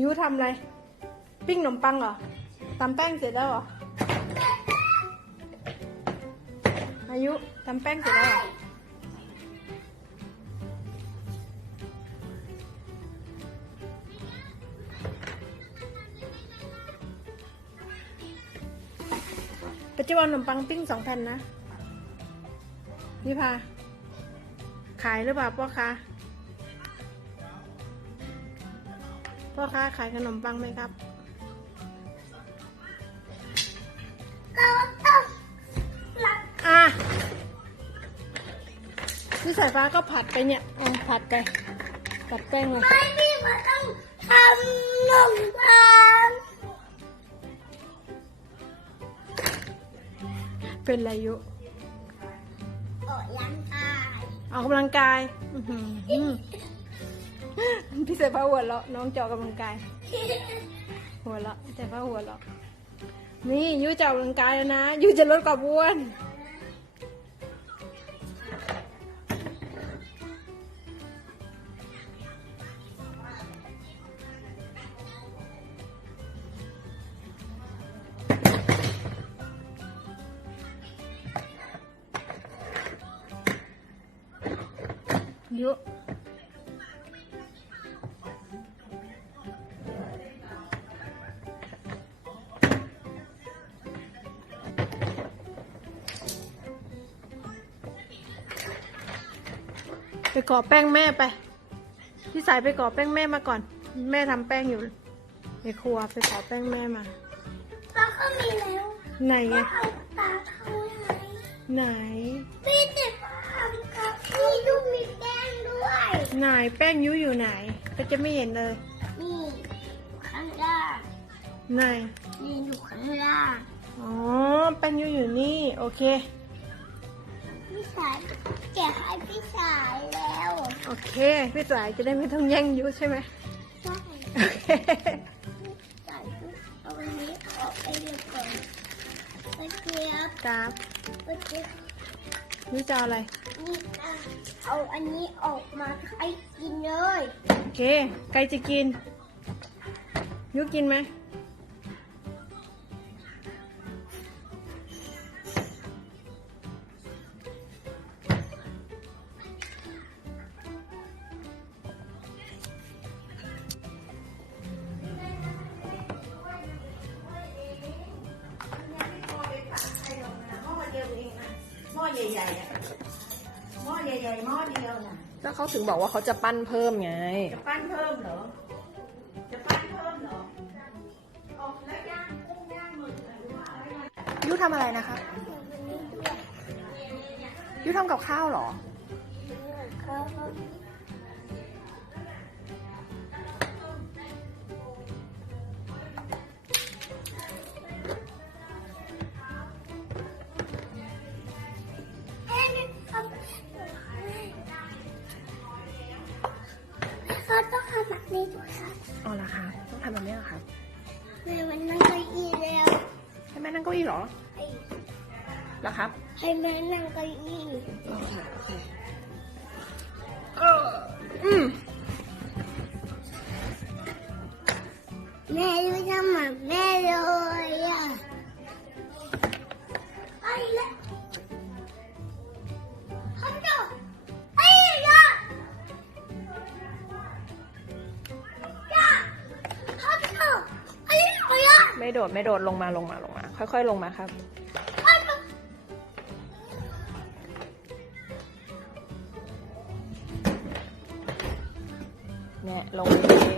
ยูทำอะไรปิ้งขนมปังเหรอตำแป้งเสร็จแล้วเหรออายุตำแป้งเสร็จแล้วเหรอปัจจุบันขนมปังปิ้ง2 แผ่นนะนี่พาขายหรือเปล่าพ่อค้าขายขนมปังไหมครับพี่สายฟ้าก็ผัดไปเนี่ยผัดไปผัดแป้งเลยไม่พี่มันต้องทำขนมปังเป็นไรยุออกกำลังกาย ออกกำลังกายพี่สายฟ้าหัวเราะน้องจะออกกำลังกายหัวเราะแต่ฟ้าหัวเราะนี่ยุจะออกกำลังกายแล้วนะยุจะลดความอ้วนยุไปก่อแป้งแม่ไปพี่สายไปก่อแป้งแม่มาก่อนแม่ทำแป้งอยู่ในครัวไปก่อแป้งแม่มาแล้วก็มีแล้วไหนไงเอาตาเท่าไหนพี่จะทำกับพี่ดูมีแป้งด้วยไหนแป้งยุอยู่ไหนก็จะไม่เห็นเลยนี่ข้างล่างไหนนี่อยู่ข้างล่างอ๋อแป้งยุอยู่นี่โอเคพี่สายแกะให้พี่สายแล้วโอเคพี่สายจะได้ไม่ต้องแย่งยุใช่ไหมใช่โอเคสายเอาอันนี้ออกไปเดี๋ยวก่อนโอเคครับโอเคยุจะเอาอะไรนี่เอาอันนี้ออกมาให้กินเลยโอเคใครจะกินยุกินไหมหม้อใหญ่ๆอ่ะหม้อใหญ่ๆหม้อเดียวน่ะแล้วเขาถึงบอกว่าเขาจะปั้นเพิ่มไงจะปั้นเพิ่มเหรอจะปั้นเพิ่มเหรอออกแล้วย่างกุ้งย่างหมึกหรือว่าอะไรยูทำอะไรนะคะยูทำกับข้าวเหรอเขาต้องทำแบบนี้ด้วยค่ะอ๋อเหรอคะต้องทำแบบนี้เหรอคะแม่มันนั่งเก้าอี้แล้วให้แม่นั่งเก้าอี้เหรอเหรอครับให้แม่นั่งเก้าอี้โอเคโอเคแม่ไม่ทำเหมือนแม่เลยอ่ะไอ้ละทำต่อไอ้ละไม่โดดลงมาค่อยๆลงมาครับเนี่ยลงเอง